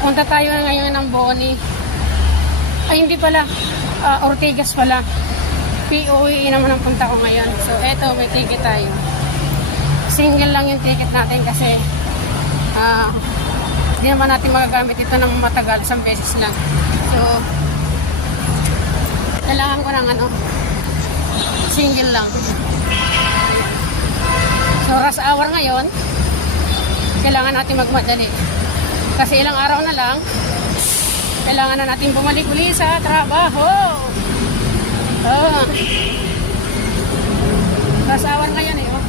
Pupunta tayo ngayon ng Boni. Ay, hindi pala. Ortigas pala. POE naman ang punta ko ngayon. So, eto, may ticket tayo. Single lang yung ticket natin kasi hindi naman natin magagamit ito ng matagal. Isang beses lang. So, kailangan ko ng single lang. So, rush hour ngayon. Kailangan natin magmadali. Kasi ilang araw na lang, kailangan na natin bumalik uli sa trabaho. Rush hour ngayon eh. Oh.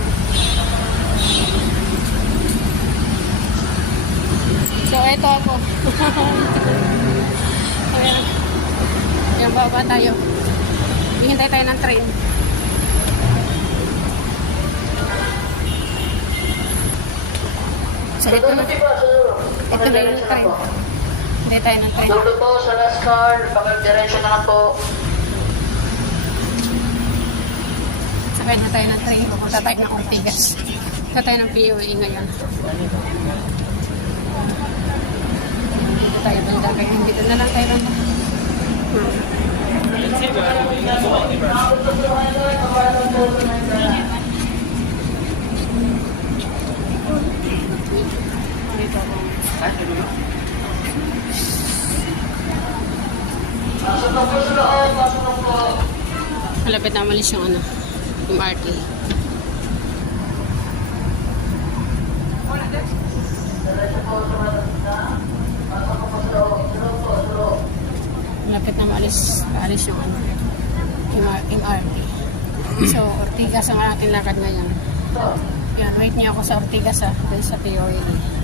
So, eto ako. Ayan. Ayan, baba tayo. Hihintay tayo ng train. So, ito na yung train. Hindi tayo ng train. Dito po sa last car, pag-diretso na po. Sakay na tayo ng train. Pupunta tayo ng Ortigas. Pupunta tayo ng POE ngayon. Dito tayo banda. Kaya dito na lang tayo banda. Malapit na malis yung MRT. Malapit na malis yung MRT. So, Ortigas ang ating lakad ngayon. Yan, wait niyo ako sa Ortigas dahil sa POE.